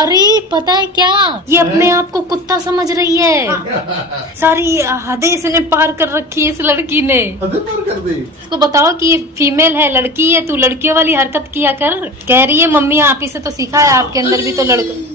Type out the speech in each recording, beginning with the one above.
अरे पता है क्या, ये अपने आप को कुत्ता समझ रही है। सारी हदें इसने पार कर रखी है इस लड़की ने। हदें पार कर दी। उसको बताओ कि ये फीमेल है, लड़की है, तू लड़कियों वाली हरकत किया कर। कह रही है मम्मी आप ही से तो सीखा है, आपके अंदर भी तो लड़का।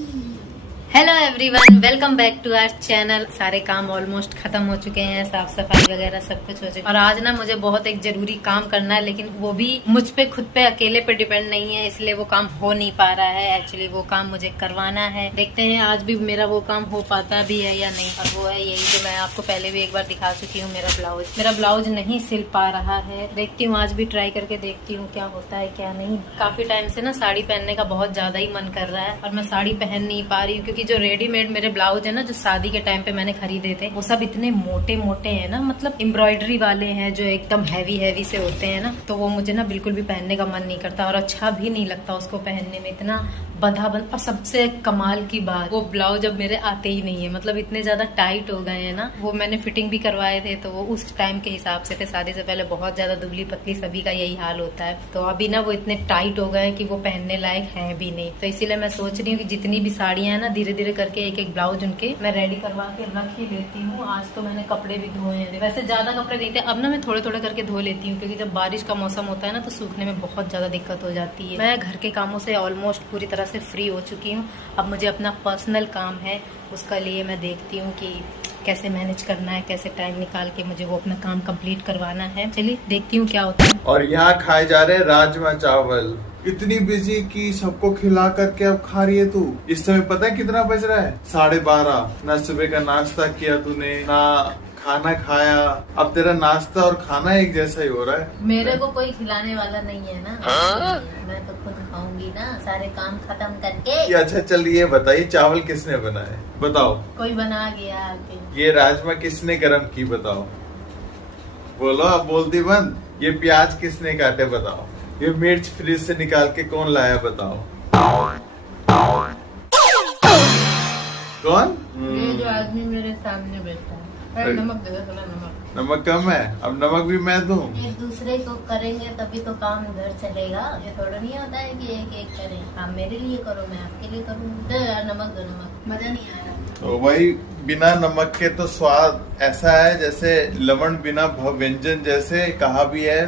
Hello everyone, welcome back to our channel. सारे काम ऑलमोस्ट खत्म हो चुके हैं, साफ सफाई वगैरह सब कुछ हो चुका है। और आज ना मुझे बहुत एक जरूरी काम करना है, लेकिन वो भी मुझ पे खुद पे अकेले पे डिपेंड नहीं है, इसलिए वो काम हो नहीं पा रहा है। एक्चुअली वो काम मुझे करवाना है। देखते हैं आज भी मेरा वो काम हो पाता भी है या नहीं। और वो है यही जो मैं आपको पहले भी एक बार दिखा चुकी हूँ, मेरा ब्लाउज नहीं सिल पा रहा है। देखती हूँ आज भी ट्राई करके देखती हूँ क्या होता है क्या नहीं। काफी टाइम से ना साड़ी पहनने का बहुत ज्यादा ही मन कर रहा है, और मैं साड़ी पहन नहीं पा रही हूँ, क्योंकि जो रेडीमेड मेरे ब्लाउज है ना, जो शादी के टाइम पे मैंने खरीदे थे, वो सब इतने मोटे मोटे हैं ना, मतलब एम्ब्रॉयडरी वाले हैं जो एकदम हैवी से होते हैं ना, तो वो मुझे ना बिल्कुल भी पहनने का मन नहीं करता और अच्छा भी नहीं लगता उसको पहनने में, इतना बंधा। और सबसे कमाल की बात, वो ब्लाउज अब मेरे आते ही नहीं है, मतलब इतने ज्यादा टाइट हो गए हैं ना। वो मैंने फिटिंग भी करवाए थे, तो वो उस टाइम के हिसाब से थे, शादी से पहले बहुत ज्यादा दुबली पतली सभी का यही हाल होता है। तो अभी ना वो इतने टाइट हो गए कि वो पहनने लायक है भी नहीं। तो इसीलिए मैं सोच रही हूँ कि जितनी भी साड़ियां हैं ना, धीरे धीरे करके एक एक ब्लाउज उनके मैं रेडी करवा के रख ही लेती हूँ। आज तो मैंने कपड़े भी धोए हैं, वैसे ज्यादा कपड़े नहीं थे, अब ना मैं थोड़े थोड़े करके धो लेती हूँ, क्योंकि जब बारिश का मौसम होता है ना, तो सूखने में बहुत ज्यादा दिक्कत हो जाती है। मैं घर के कामों से ऑलमोस्ट पूरी तरह से फ्री हो चुकी हूँ। अब मुझे अपना पर्सनल काम है, उसका लिए मैं देखती हूँ कि कैसे मैनेज करना है, कैसे टाइम निकाल के मुझे वो अपना काम कंप्लीट करवाना है। चलिए देखती हूँ क्या होता है। और यहाँ खाए जा रहे हैं राजमा चावल। इतनी बिजी की सबको खिला करके अब खा रही है तू। इस समय पता है कितना बज रहा है? 12:30। ना सुबह का नाश्ता किया तूने, ना खाना खाया। अब तेरा नाश्ता और खाना एक जैसा ही हो रहा है। मेरे को कोई खिलाने वाला नहीं है ना, मैं तो खुद खाऊंगी ना, सारे काम खत्म करके। अच्छा चल, ये बताइए चावल किसने बनाए? बताओ। कोई बना गया आके। ये राजमा किसने गरम की? बताओ। बोलो, अब बोलती बंद। ये प्याज किसने काटे? बताओ। ये मिर्च फ्रिज से निकाल के कौन लाया? बताओ। कौन? ये जो आदमी मेरे सामने बैठा है। अरे नमक दे दो, थोड़ा नमक। नमक कम है, अब नमक भी मैं दूं? एक दूसरे को करेंगे तभी तो काम उधर चलेगा। ये थोड़ा नहीं होता है कि एक एक करें। आप मेरे लिए करो, मैं आपके लिए करूँ। दो यार नमक, दो नमक, मजा नहीं आ रहा। तो भाई बिना नमक के तो स्वाद ऐसा है जैसे लवण बिना व्यंजन, जैसे कहा भी है।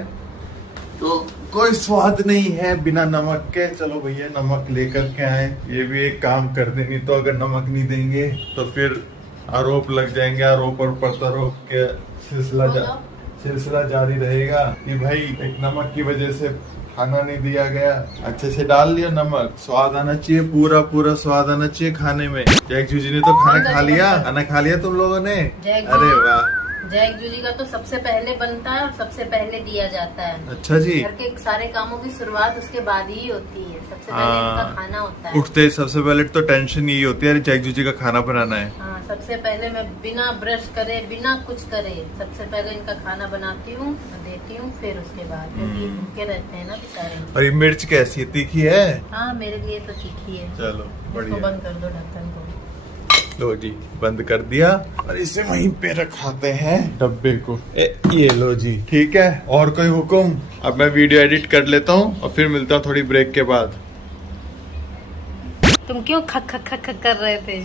तो कोई स्वाद नहीं है बिना नमक के। चलो भैया नमक लेकर के आए। ये भी एक काम कर दे, नहीं तो अगर नमक नहीं देंगे तो फिर आरोप लग जाएंगे। आरोप और प्रत्यारोप के सिलसिला जारी रहेगा कि भाई एक नमक की वजह से खाना नहीं दिया गया। अच्छे से डाल लिया नमक, स्वाद आना चाहिए, पूरा पूरा स्वाद आना चाहिए खाने में। जैक जूजी ने तो खाना खा लिया। खाना खा लिया तुम लोगों ने? अरे वाह। जैक जूजी का तो सबसे पहले बनता है और सबसे पहले दिया जाता है। अच्छा जी। घर के सारे कामों की शुरुआत उसके बाद ही होती है, सबसे पहले उनका खाना होता है। उठते सबसे पहले तो टेंशन यही होती है, अरे जैक जूजी का खाना बनाना है। हाँ, सबसे पहले मैं बिना ब्रश करे, बिना कुछ करे, सबसे पहले इनका खाना बनाती हूँ, देती हूँ, फिर उसके बाद, क्योंकि भूखे रहते हैं ना बेचारे। और ये मिर्च कैसी है? तीखी है? हाँ, मेरे लिए तो तीखी है। चलो बढ़िया। बंद कर दो ढक्कन को। लो जी, बंद कर दिया और इसे वहीं पे रखाते हैं डब्बे को। ये लो जी, ठीक है। और कोई हुक्म? अब मैं वीडियो एडिट कर लेता हूँ और फिर मिलता हूँ थोड़ी ब्रेक के बाद। तुम क्यों खक खक खक खक कर रहे थे?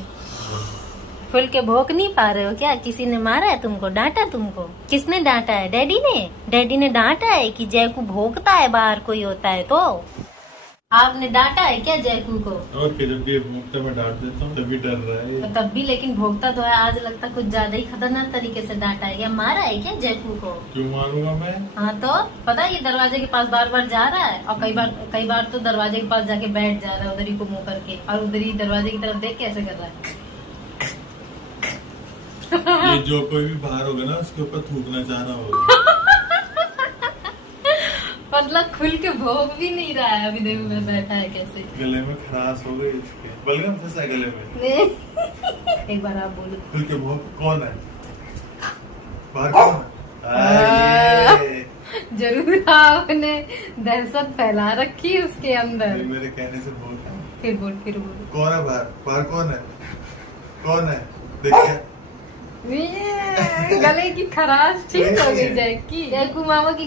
खुल के भौंक नहीं पा रहे हो क्या? किसी ने मारा है तुमको, डांटा तुमको? किसने डांटा है? डैडी ने? डैडी ने डांटा है कि जैकू भौंकता है बाहर कोई होता है तो? आपने डांटा है क्या जैकू को? और जब ये भौंकता मैं डांट देता हूँ तभी डर रहा है। तो तब भी लेकिन भौंकता तो है। आज लगता कुछ ज्यादा ही खतरनाक तरीके से डांटा है क्या? मारा है क्या जैकू को? क्यों मारूंगा मैं? हाँ तो पता है, ये दरवाजे के पास बार बार जा रहा है, और कई बार तो दरवाजे के पास जाके बैठ जा रहा है उधर ही को मुंह करके, और उधर ही दरवाजे की तरफ देख कैसे कर रहा है। ये जो कोई भी बाहर होगा ना, उसके ऊपर थूकना चाह रहा होगा। मतलब खुल के भोग भी नहीं रहा है। अभी देखो मैं बैठा है कैसे। गले में खराश हो गई इसके, बलगम फंसा है गले में। एक बार आप बोलो। खुल के भोग कौन है? बाहर कौन है? जरूर आपने दहशत फैला रखी है उसके अंदर। मेरे कहने से बोल। फिर बोल। कौन है बाहर? बाहर कौन है? कौन है? देखिए गले की खराश ठीक हो गई जैक की। जैकू मामा की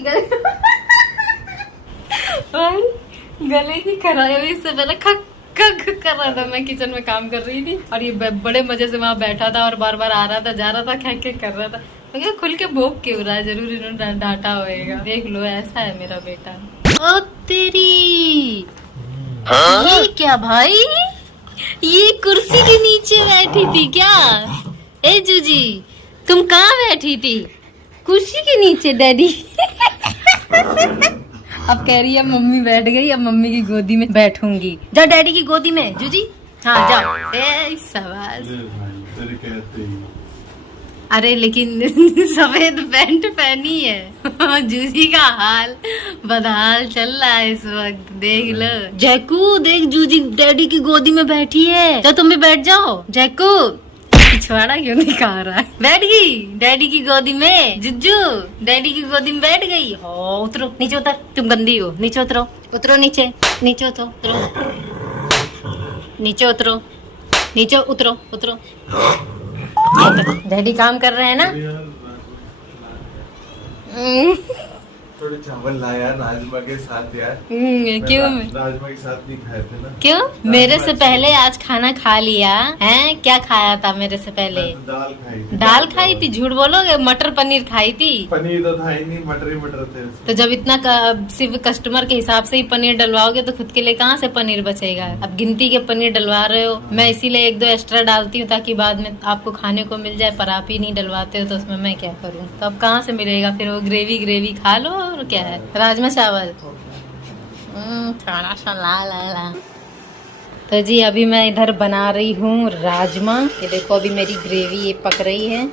गले की खराश। इससे पहले खक कर रहा था। मैं किचन में काम कर रही थी और ये बड़े मजे से वहाँ बैठा था और बार बार आ रहा था जा रहा था, क्या कर रहा था। मैं क्या खुल के भोग क्यों रहा है, जरूर इन्होंने डांटा होएगा। देख लो ऐसा है मेरा बेटा। ओ तेरी, ये क्या भाई, ये कुर्सी के नीचे बैठी थी क्या? ए जूजी तुम कहाँ बैठी थी? कुर्सी के नीचे डैडी। अब कह रही है मम्मी बैठ गई, अब मम्मी की गोदी में बैठूंगी। जाओ डैडी की गोदी में जूजी, हाँ जाओ। सवाल अरे लेकिन सफेद पैंट पहनी है। जूजी का हाल बदहाल चल रहा है इस वक्त, देख लो। जैकू देख, जूजी डैडी की गोदी में बैठी है, तो तुम भी बैठ जाओ। जैकू पिछवाड़ा क्यों नहीं खा रहा है? बैठ गई डैडी की गोदी में। जुज्जू डैडी की गोदी में बैठ गई। हो उतरो नीचे, उतर, तुम गंदी हो, नीचे उतरो, उतरो नीचे, नीचे उतरो, नीचे उतरो, नीचे उतरो, उतरो। डैडी काम कर रहे हैं ना। थोड़े चावल लाया राजमा के साथ यार। क्यों? राजमा के साथ नहीं खाए थे ना। क्यों? मेरे से पहले आज खाना खा लिया है। क्या खाया था मेरे से पहले? दाल खाई थी। दाल खाई थी? झूठ बोलोगे, मटर पनीर खाई थी। पनीर तो था ही नहीं, मटर ही मटर थे। तो जब इतना सिर्फ कस्टमर के हिसाब से ही पनीर डलवाओगे तो खुद के लिए कहाँ से पनीर बचेगा? अब गिनती के पनीर डलवा रहे हो, मैं इसीलिए 1-2 एक्स्ट्रा डालती हूँ ताकि बाद में आपको खाने को मिल जाए, पर आप ही नहीं डलवाते हो तो उसमें मैं क्या करूँ? तो अब कहाँ से मिलेगा फिर वो ग्रेवी खा लो। और क्या है, राजमा चावल थोड़ा सा ला। तो जी अभी मैं इधर बना रही हूँ राजमा। ये देखो अभी मेरी ग्रेवी ये पक रही है,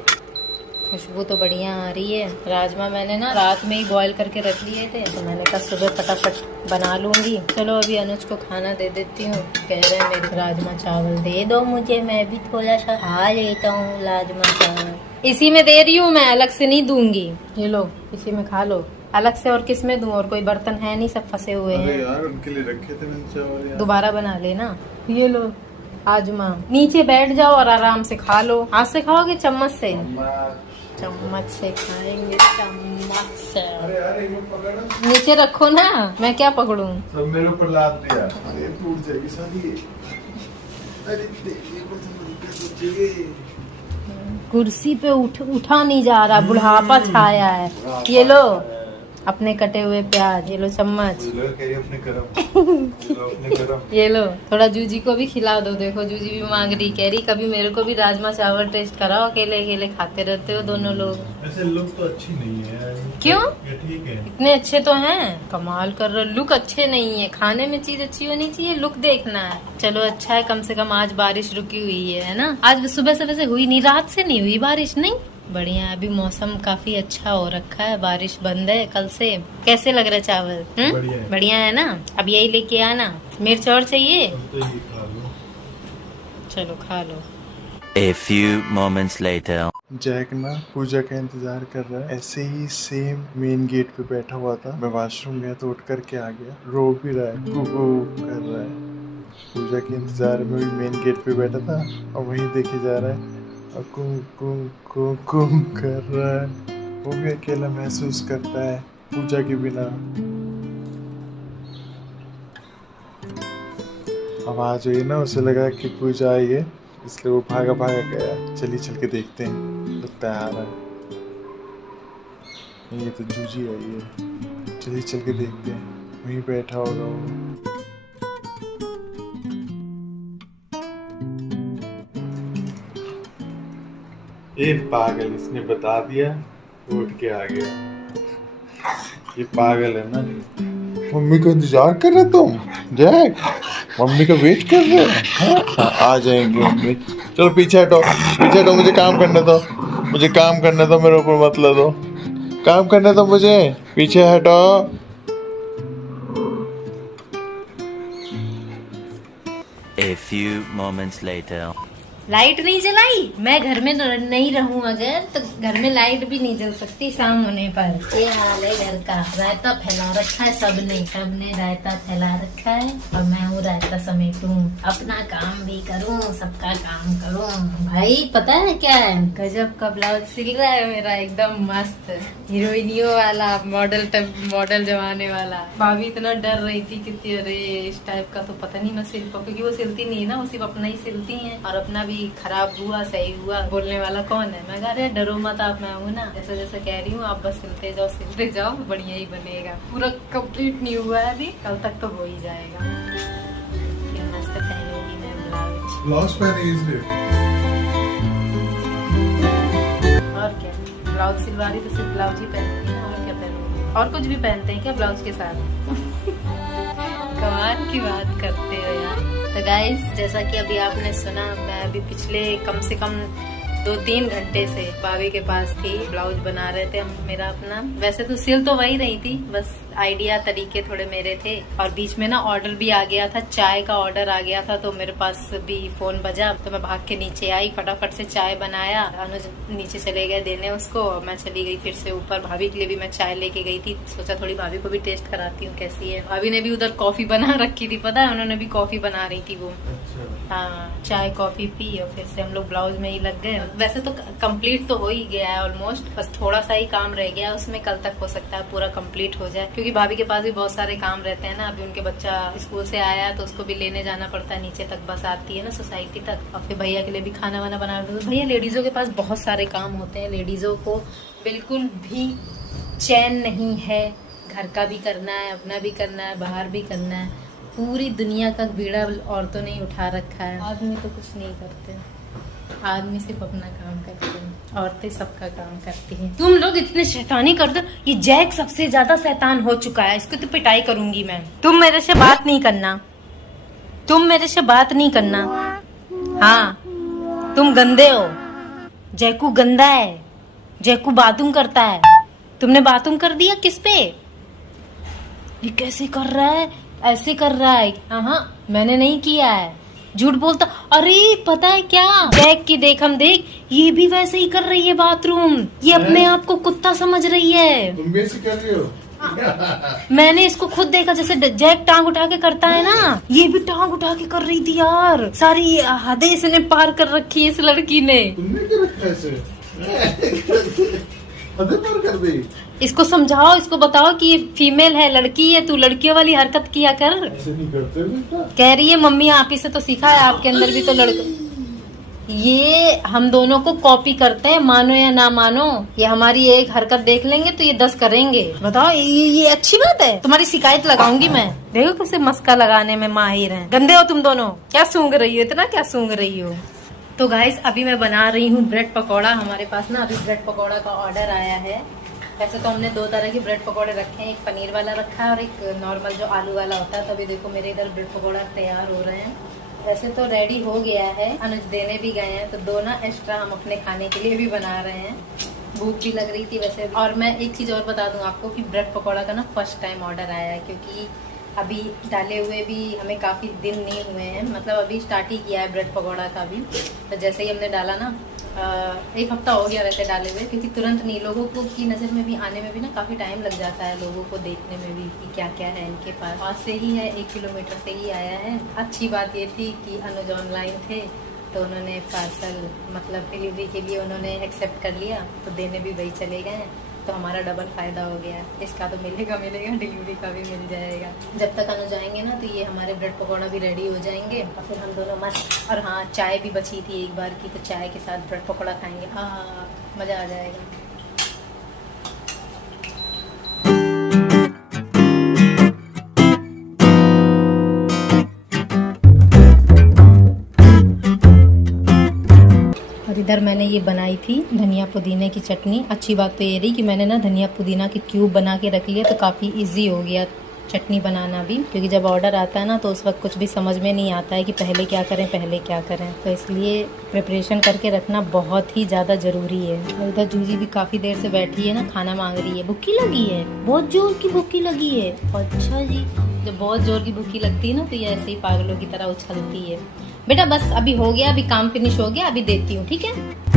खुशबू तो बढ़िया आ रही है। राजमा मैंने ना रात में ही बॉईल करके रख लिए थे, तो मैंने कहा सुबह फटाफट बना लूंगी। चलो अभी अनुज को खाना दे देती हूँ। कह रहे हैं मेरे राजमा चावल दे दो मुझे, मैं भी थोड़ा सा खा लेता हूँ राजमा चावल। इसी में दे रही हूँ मैं, अलग से नहीं दूंगी। ये लो इसी में खा लो, अलग से और किस में दूं? और कोई बर्तन है नहीं, सब फंसे हुए हैं। यार उनके लिए रखे थे मैंने चावल यार। दोबारा बना लेना। ये लो आजमा, नीचे बैठ जाओ और आराम से खा लो। हाथ से खाओगे चम्मच से? चम्मच से खाएंगे, चम्मच से। नीचे रखो ना, मैं क्या पकड़ूं? सब मेरे ऊपर लाद दिया, अरे टूट जाएगी सारी। अरे कुर्सी पे उठा नहीं जा रहा, बुढ़ापा छाया है। ये लो अपने कटे हुए प्याज, ये लो चम्मच। ये लो थोड़ा जूजी को भी खिला दो। देखो जूजी भी मांग रही, कह रही कभी मेरे को भी राजमा चावल टेस्ट कराओ, अकेले अकेले खाते रहते हो दोनों लोग। ऐसे लुक तो अच्छी नहीं है। क्यों? ठीक है, इतने अच्छे तो हैं, कमाल कर रहे। लुक अच्छे नहीं है, खाने में चीज अच्छी होनी चाहिए, लुक देखना है। चलो अच्छा है, कम से कम आज बारिश रुकी हुई है ना। आज सुबह से वैसे हुई नहीं, रात से नहीं हुई बारिश। नहीं बढ़िया, अभी मौसम काफी अच्छा हो रखा है, बारिश बंद है कल से। कैसे लग रहा है चावल? बढ़िया है ना। अब यही लेके आना। मिर्च और चाहिए? चलो खा लो। A few moments later. जैक ना पूजा का इंतजार कर रहा है, ऐसे ही सेम मेन गेट पे बैठा हुआ था। मैं वॉशरूम गया तो उठ करके आ गया, रो भी रहा है, कुकू कर रहा है। पूजा के इंतजार में भी मेन गेट पे बैठा था और वहीं देखे जा रहा है और कुम कुम कुम कुम कर रहा है। वो भी अकेला महसूस करता है पूजा के बिना। आवाज हुई ना, उसे लगा कि पूजा आई है, इसलिए वो भागा गया। चलिए चल के देखते हैं, लगता है आ रहा है। ये तो जूजी आई है, चलिए चल के देखते हैं, वहीं बैठा होगा वो। ये पागल, इसने बता दिया, उठ के आ गया। ये पागल है ना। मम्मी का इंतजार कर रहे तुम जैक? मम्मी का वेट कर रहे हो? आ जाएंगे मम्मी। चलो पीछे हटो, पीछे हटो, मुझे काम करने दो, मुझे काम करने दो, मेरे ऊपर मत लो, काम करने दो मुझे, पीछे हटो। A few moments later. Light नहीं जलाई, मैं घर में नहीं रहूं अगर तो घर में लाइट भी नहीं जल सकती शाम होने पर। ये हाल है घर का। रायता फैला रखा है सबने रायता फैला रखा है और मैं हूँ रायता समेटूं, अपना काम भी करूँ, सबका काम करूँ। भाई पता है क्या है, गजब का ब्लाउज सिल रहा है मेरा, एकदम मस्त हीरोइनियों वाला, मॉडल जमाने वाला। भाभी इतना डर रही थी कि अरे इस टाइप का तो पता नहीं मैं सिल पाऊँ, क्योंकि वो सिलती नहीं है ना, वो सिर्फ अपना ही सिलती है और अपना भी खराब हुआ सही हुआ बोलने वाला कौन है। मैं कह रहा डरो मत आप, मैं हूँ ना, जैसा जैसा कह रही हूँ आप बस सिलते जाओ बढ़िया ही बनेगा। पूरा कंप्लीट नहीं हुआ है अभी, कल तक तो हो ही जाएगा। फिर मस्त पहनूंगी मैं ब्लाउज पहने इसलिए। और क्या, ब्लाउज सिलवा रही तो सिर्फ ब्लाउज ही पहनूंगी ना, और क्या पहनूंगी। और कुछ भी पहनते हैं क्या ब्लाउज के साथ? कमाल की बात करते हो यार। तो गाइस जैसा कि अभी आपने सुना, मैं अभी पिछले कम से कम 2-3 घंटे से भाभी के पास थी, ब्लाउज बना रहे थे हम मेरा अपना। वैसे तो सिल तो वही रही थी, बस आइडिया तरीके थोड़े मेरे थे। और बीच में ना ऑर्डर भी आ गया था, चाय का ऑर्डर आ गया था, तो मेरे पास भी फोन बजा तो मैं भाग के नीचे आई, फटाफट से चाय बनाया। अनुज नीचे चले गए देने उसको, मैं चली गई फिर से ऊपर। भाभी के लिए भी मैं चाय लेके गई थी, सोचा थोड़ी भाभी को भी टेस्ट कराती हूँ कैसी है। भाभी ने भी उधर कॉफी बना रखी थी, पता है उन्होंने भी कॉफी बना रही थी वो। हाँ, चाय कॉफी पी और फिर से हम लोग ब्लाउज में ही लग गए। वैसे तो कंप्लीट तो हो ही गया है ऑलमोस्ट, बस थोड़ा सा ही काम रह गया, उसमें कल तक हो सकता है पूरा कंप्लीट हो जाए, क्योंकि भाभी के पास भी बहुत सारे काम रहते हैं ना। अभी उनके बच्चा स्कूल से आया तो उसको भी लेने जाना पड़ता है, नीचे तक बस आती है ना सोसाइटी तक, और फिर भैया के लिए भी खाना वाना बना दो। भैया लेडीजों के पास बहुत सारे काम होते हैं, लेडीजों को बिल्कुल भी चैन नहीं है, घर का भी करना है, अपना भी करना है, बाहर भी करना है। पूरी दुनिया का बीड़ा औरतों ने उठा रखा है। आदमी तो कुछ नहीं करते, आदमी सिर्फ अपना काम करते हैं, औरतें सबका काम करती हैं। तुम लोग इतने शैतानी करते हो। ये जैक सबसे ज्यादा शैतान हो चुका है, इसको तो पिटाई करूंगी मैं। तुम मेरे से बात नहीं करना, तुम मेरे से बात नहीं करना। हाँ तुम गंदे हो, जैकू गंदा है, जैकू बातूम करता है। तुमने बातूम कर दिया किस पे? ये कैसे कर रहा है, ऐसे कर रहा है। हाँ मैंने नहीं किया है, झूठ बोलता। अरे पता है क्या, जैक की देख हम देख, ये भी वैसे ही कर रही है बाथरूम। ये अपने आप को कुत्ता समझ रही है। तुम भी ऐसे कर रही हो? मैंने इसको खुद देखा, जैसे जैक टांग उठा के करता है ना, ये भी टांग उठा के कर रही थी यार। सारी हदें इसने पार कर रखी है इस लड़की ने। तुमने क्या रखा ऐसे? हदें पार कर दी। इसको समझाओ, इसको बताओ कि ये फीमेल है, लड़की है, तू लड़कियों वाली हरकत किया कर। ऐसे नहीं करते बेटा। कह रही है मम्मी आप ही से तो सीखा है, आपके अंदर भी तो ये हम दोनों को कॉपी करते हैं, मानो या ना मानो। ये हमारी एक हरकत देख लेंगे तो ये 10 करेंगे। बताओ ये अच्छी बात है? तुम्हारी शिकायत लगाऊंगी मैं। देखो कैसे मस्का लगाने में माहिर हैं। गंदे हो तुम दोनों। क्या सूंघ रही हो, इतना क्या सूंघ रही हो? तो गाइस अभी मैं बना रही हूँ ब्रेड पकौड़ा। हमारे पास ना अभी ब्रेड पकौड़ा का ऑर्डर आया है। वैसे तो हमने 2 तरह के ब्रेड पकौड़े रखे हैं, एक पनीर वाला रखा है और एक नॉर्मल जो आलू वाला होता है। तो अभी देखो मेरे इधर ब्रेड पकौड़ा तैयार हो रहे हैं। वैसे तो रेडी हो गया है, अनुज देने भी गए हैं, तो 2 ना एक्स्ट्रा हम अपने खाने के लिए भी बना रहे हैं। भूख भी लग रही थी वैसे। और मैं एक चीज और बता दूं आपको कि ब्रेड पकौड़ा का ना फर्स्ट टाइम ऑर्डर आया है, क्योंकि अभी डाले हुए भी हमें काफी दिन नहीं हुए हैं, मतलब अभी स्टार्ट ही किया है ब्रेड पकौड़ा का भी। तो जैसे ही हमने डाला ना, 1 हफ्ता हो गया वैसे डाले हुए, क्योंकि तुरंत नहीं, लोगों को की नज़र में भी आने में भी ना काफ़ी टाइम लग जाता है, लोगों को देखने में भी कि क्या क्या है इनके पास। पास से ही है, 1 किलोमीटर से ही आया है। अच्छी बात ये थी कि अनुज ऑनलाइन थे तो उन्होंने पार्सल मतलब डिलीवरी के लिए उन्होंने एक्सेप्ट कर लिया, तो देने भी वही चले गए। तो हमारा डबल फायदा हो गया, इसका तो मिलेगा, डिलीवरी का भी मिल जाएगा। जब तक अनुज आएंगे ना तो ये हमारे ब्रेड पकौड़ा भी रेडी हो जाएंगे और फिर हम दोनों मस्त। और हाँ, चाय भी बची थी एक बार की, तो चाय के साथ ब्रेड पकौड़ा खाएंगे, हाँ मजा आ जाएगा। और इधर मैंने ये बनाई थी धनिया पुदीने की चटनी। अच्छी बात तो ये रही कि मैंने ना धनिया पुदीना के क्यूब बना के रख लिया, तो काफ़ी इजी हो गया चटनी बनाना भी, क्योंकि जब ऑर्डर आता है ना तो उस वक्त कुछ भी समझ में नहीं आता है कि पहले क्या करें। तो इसलिए प्रिपरेशन करके रखना बहुत ही ज़्यादा ज़रूरी है। और इधर जूजी भी काफ़ी देर से बैठी है ना, खाना मांग रही है। भूखी लगी है, बहुत जोर की भूखी लगी है। अच्छा जी, जब बहुत जोर की भूखी लगती है ना तो ये ऐसे ही पागलों की तरह उछलती है। बेटा बस अभी हो गया, अभी काम फिनिश हो गया, अभी देती हूँ, ठीक है।